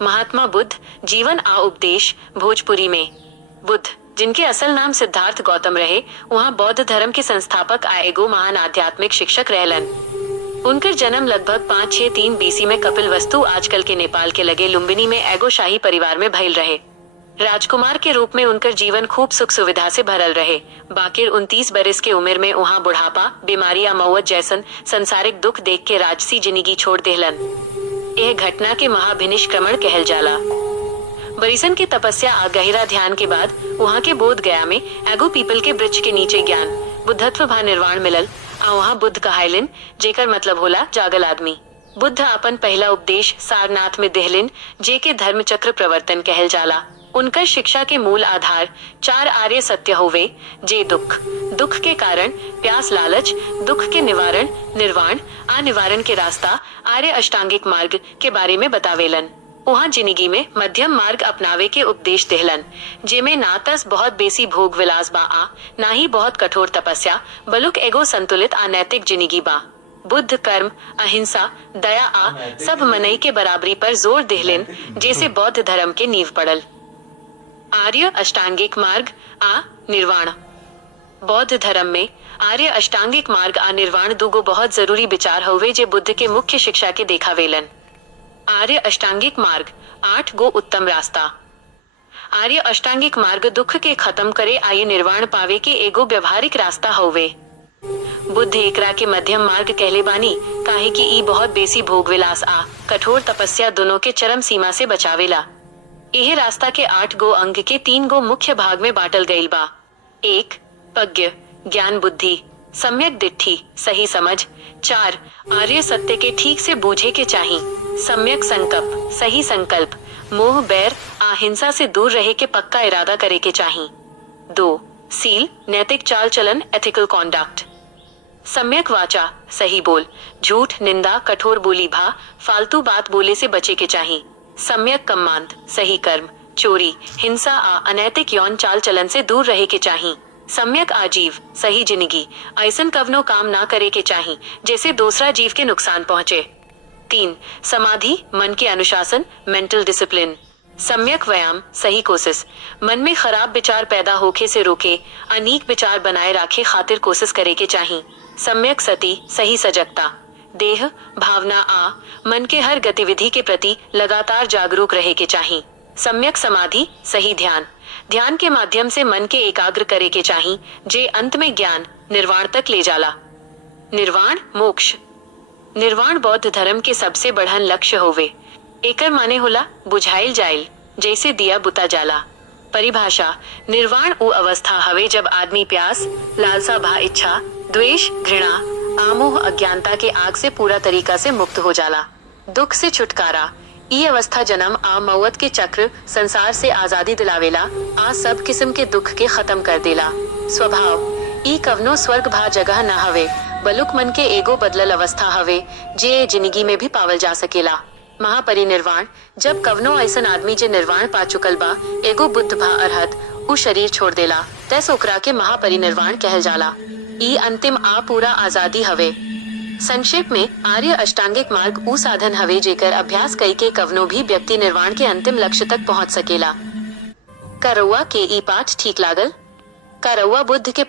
महात्मा बुद्ध जीवन आ उपदेश भोजपुरी में। बुद्ध जिनके असल नाम सिद्धार्थ गौतम रहे, वहाँ बौद्ध धर्म के संस्थापक आ एगो महान आध्यात्मिक शिक्षक रहलन। उनकर जन्म लगभग 563 BC में कपिलवस्तु आजकल के नेपाल के लगे लुम्बिनी में एगो शाही परिवार में भइल रहे। राजकुमार के रूप में उनकर जीवन खूब सुख सुविधा से भरल रहे। बाकिर 29 बरस के उम्र में वहाँ बुढ़ापा, बीमारी या मौत जैसन संसारिक दुख देख के राजसी जिंदगी छोड़ देहलन। यह घटना के महाभिनिष्क्रमण कहल जाला। बरिसन की तपस्या आ गहरा ध्यान के बाद वहाँ के बोध गया में एगो पीपल के वृक्ष के नीचे ज्ञान बुद्धत्व भा निर्वाण मिलल। आ वहाँ बुद्ध कहाइलिन, जेकर मतलब होला जागल आदमी। बुद्ध अपन पहला उपदेश सारनाथ में देहलिन, जे के धर्म चक्र प्रवर्तन कहल जाला। उनकर शिक्षा के मूल आधार 4 आर्य सत्य होवे, जे दुख, दुख के कारण, प्यास लालच, दुख के निवारण, निर्वाण आ निवारण के रास्ता, आर्य अष्टांगिक मार्ग के बारे में बतावेलन। वहाँ जिंदगी में मध्यम मार्ग अपनावे के उपदेश देहलन, जेमे ना तस बहुत बेसी भोग विलास बा आ ना ही बहुत कठोर तपस्या, बलुक एगो संतुलित आ नैतिक जिंदगी बा। बुद्ध कर्म, अहिंसा, दया आ सब मनई के बराबरी पर जोर देहलिन, जैसे बौद्ध धर्म के नींव पड़ल। आर्य अष्टांगिक मार्ग आ निर्वाण। बौद्ध धर्म में आर्य अष्टांगिक मार्ग आ निर्वाण दुगो बहुत जरूरी विचार होवे, जे बुद्ध के मुख्य शिक्षा के देखावेलन। आर्य अष्टांगिक मार्ग 8 गो उत्तम रास्ता। आर्य अष्टांगिक मार्ग दुख के खत्म करे आये निर्वाण पावे के एगो व्यवहारिक रास्ता होवे। बुद्ध एकरा के मध्यम मार्ग कहले बानी, काहे कि ई बहुत बेसी भोग विलास आ कठोर तपस्या दोनों के चरम सीमा से बचावेला। यह रास्ता के 8 गो अंग के 3 गो मुख्य भाग में बांटल गईल बा। 1 प्रज्ञ ज्ञान बुद्धि, सम्यक दिट्ठी सही समझ। 4 आर्य सत्य के ठीक से बूझे के चाही, सम्यक संकल्प सही संकल्प। मोह बैर अहिंसा से दूर रहे के पक्का इरादा करे के चाही। 2 सील नैतिक चाल चलन एथिकल कॉन्डक्ट। सम्यक वाचा सही बोल, झूठ निंदा कठोर बोली भा फालतू बात बोले से बचे के चाही। सम्यक कम्मांत सही कर्म, चोरी हिंसा आ अनैतिक यौन चाल चलन से दूर रहे के चाही। सम्यक आजीव सही जिंदगी, ऐसन कवनो काम ना करे के चाही जैसे दूसरा जीव के नुकसान पहुँचे। 3 समाधि मन के अनुशासन मेंटल डिसिप्लिन। सम्यक व्यायाम सही कोशिश, मन में खराब विचार पैदा होके से रोके, अनीक विचार बनाए रखे खातिर कोशिश करे के चाही। सम्यक सती सही सजगता, देह भावना आ मन के हर गतिविधि के प्रति लगातार जागरूक रहे के चाही। सम्यक समाधि सही ध्यान, ध्यान के माध्यम से मन के एकाग्र करे के चाही, जे अंत में ज्ञान निर्वाण तक ले जाला। निर्वाण मोक्ष। निर्वाण बौद्ध धर्म के सबसे बढ़न लक्ष्य होवे। एकर माने होला बुझाइल जाइल, जैसे दिया बुता जाला। परिभाषा, निर्वाण वो अवस्था हवे जब आदमी प्यास लालसा भा इच्छा द्वेष घृणा आमोह अज्ञानता के आग से पूरा तरीका से मुक्त हो जाला। दुख से छुटकारा, ई अवस्था जन्म आ मौत के चक्र संसार से आजादी दिलावेला आ सब किस्म के दुख के खत्म कर देला। स्वभाव, ई कवनो स्वर्ग भा जगह न हवे, बलुक मन के एगो बदलल अवस्था हवे, जे जिंदगी में भी पावल जा सकेला। महापरिनिर्वाण, जब कवनो ऐसन आदमी जे निर्वाण पा चुकल बा, एगो बुद्ध भा अरहत, उ शरीर छोड़ देला, तैस ओकरा के महापरिनिर्वाण कहल जाला। ई अंतिम आ पूरा आजादी हवे। संक्षेप में आर्य अष्टांगिक मार्ग उ साधन हवे जेकर अभ्यास कई के कवनो भी व्यक्ति निर्वाण के अंतिम लक्ष्य तक पहुंच सकेला। का रउआ के ई पाठ ठीक लागल? का रउआ बुद्ध के